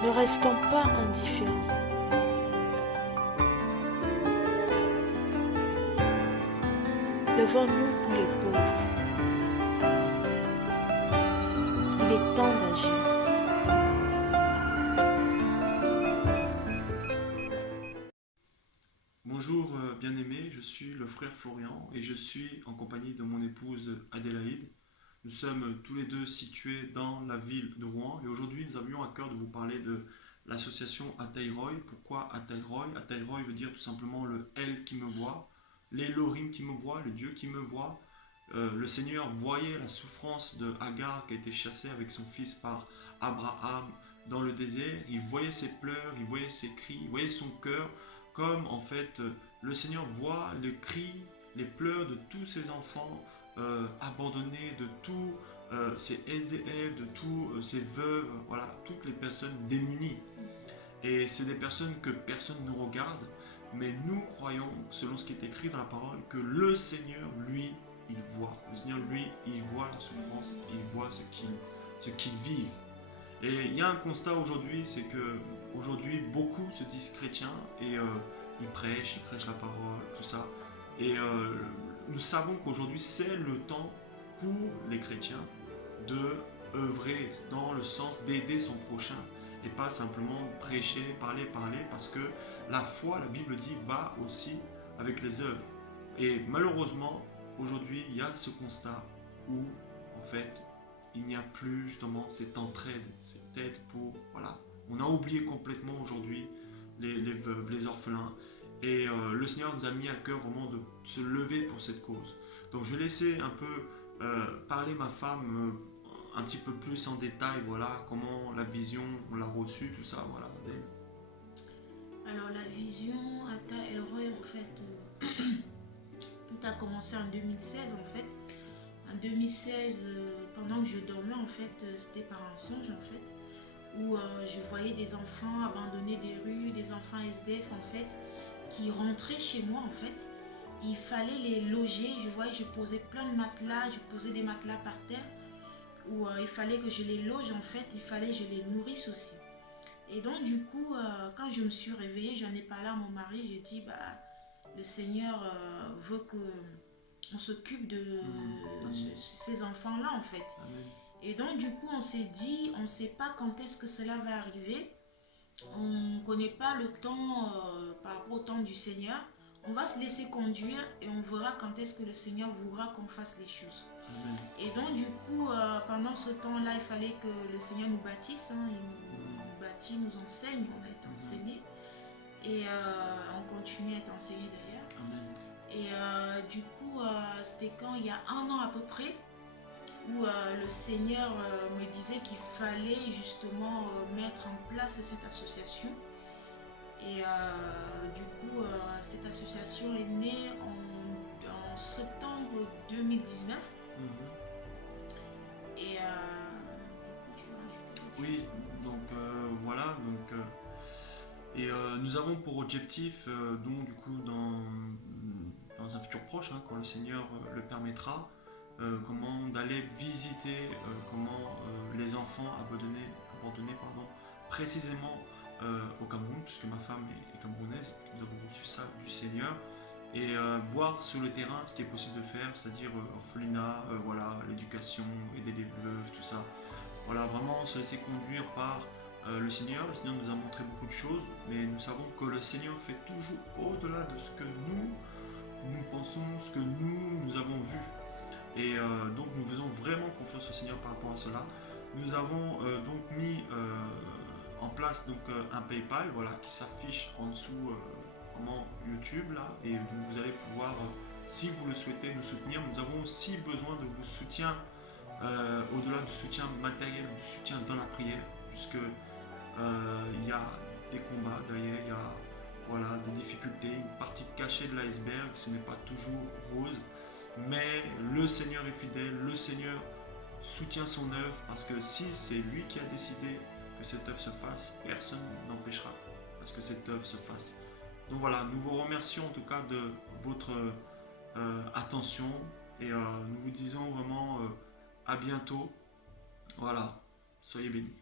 Ne restons pas indifférents. Levons-nous pour les pauvres. Il est temps d'agir. Bonjour bien-aimé, je suis le frère Florian et je suis en compagnie de mon épouse Adélaïde. Nous sommes tous les deux situés dans la ville de Rouen et aujourd'hui nous avions à cœur de vous parler de l'association Ataïroy. Pourquoi Ataïroy? Ataïroy veut dire tout simplement le Elle qui me voit, l'Elohim qui me voit, le Dieu qui me voit. Le Seigneur voyait la souffrance de Hagar qui a été chassée avec son fils par Abraham dans le désert. Il voyait ses pleurs, il voyait ses cris, il voyait son cœur comme en fait le Seigneur voit les cris, les pleurs de tous ses enfants abandonnés, de tous ces SDF, de tous ces veuves, voilà, toutes les personnes démunies. Et c'est des personnes que personne ne regarde, mais nous croyons, selon ce qui est écrit dans la parole, que le Seigneur, lui, il voit. Le Seigneur, lui, il voit la souffrance, il voit ce qu'ils vivent. Et il y a un constat aujourd'hui, c'est que aujourd'hui beaucoup se disent chrétiens et ils prêchent la parole, tout ça. Et nous savons qu'aujourd'hui c'est le temps pour les chrétiens de œuvrer dans le sens d'aider son prochain et pas simplement prêcher, parler, parce que la foi, la Bible dit, va aussi avec les œuvres. Et malheureusement, aujourd'hui, il y a ce constat où en fait il n'y a plus justement cette entraide, cette aide pour, voilà, on a oublié complètement aujourd'hui les veuves, les orphelins, et le Seigneur nous a mis à cœur vraiment de se lever pour cette cause. Donc je vais laisser un peu parler ma femme un petit peu plus en détail, voilà, comment la vision, on l'a reçue, tout ça, voilà. Alors la vision Ata Elroy, en fait, tout a commencé en 2016 en fait. En 2016, pendant que je dormais en fait, c'était par un songe en fait, où je voyais des enfants abandonnés des rues, des enfants SDF en fait, qui rentraient chez moi en fait. Il fallait les loger, je posais plein de matelas, je posais des matelas par terre, où il fallait que je les loge en fait, il fallait que je les nourrisse aussi. Et donc du coup, quand je me suis réveillée, j'en ai parlé à mon mari, j'ai dit bah le Seigneur veut que on s'occupe de ces enfants-là en fait. Amen. Et donc du coup on s'est dit, on ne sait pas quand est-ce que cela va arriver, on ne connaît pas le temps par rapport au temps du Seigneur, on va se laisser conduire et on verra quand est-ce que le Seigneur voudra qu'on fasse les choses. Amen. Et donc du coup pendant ce temps-là il fallait que le Seigneur nous bâtisse, hein, il nous bâtit, nous enseigne, on a été enseigné et on continue à être enseigné d'ailleurs. Amen. Et du coup, c'était quand il y a un an à peu près, où le Seigneur me disait qu'il fallait justement mettre en place cette association. Et du coup, cette association est née en septembre 2019. Et Oui, donc voilà, donc et nous avons pour objectif, donc du coup dans un futur proche, hein, quand le Seigneur le permettra, comment d'aller visiter comment les enfants abandonnés pardon, précisément au Cameroun, puisque ma femme est camerounaise, nous avons reçu ça du Seigneur, et voir sur le terrain ce qui est possible de faire, c'est-à-dire orphelinat, voilà, l'éducation, aider les veuves, tout ça. Voilà, vraiment se laisser conduire par le Seigneur. Le Seigneur nous a montré beaucoup de choses, mais nous savons que le Seigneur fait toujours au-delà de ce que nous pensons, ce que nous avons vu. Et donc nous faisons vraiment confiance au Seigneur par rapport à cela. Nous avons donc mis en place donc, un PayPal, voilà, qui s'affiche en dessous en YouTube là, et donc vous allez pouvoir, si vous le souhaitez, nous soutenir. Nous avons aussi besoin de vos soutiens, au-delà du soutien matériel, du soutien dans la prière, puisque il y a des combats derrière, il y a voilà, des difficultés, une partie cachée de l'iceberg, ce n'est pas toujours rose, mais le Seigneur est fidèle, le Seigneur soutient son œuvre, parce que si c'est lui qui a décidé que cette œuvre se fasse, personne n'empêchera parce que cette œuvre se fasse. Donc voilà, nous vous remercions en tout cas de votre attention et nous vous disons vraiment à bientôt. Voilà, soyez bénis.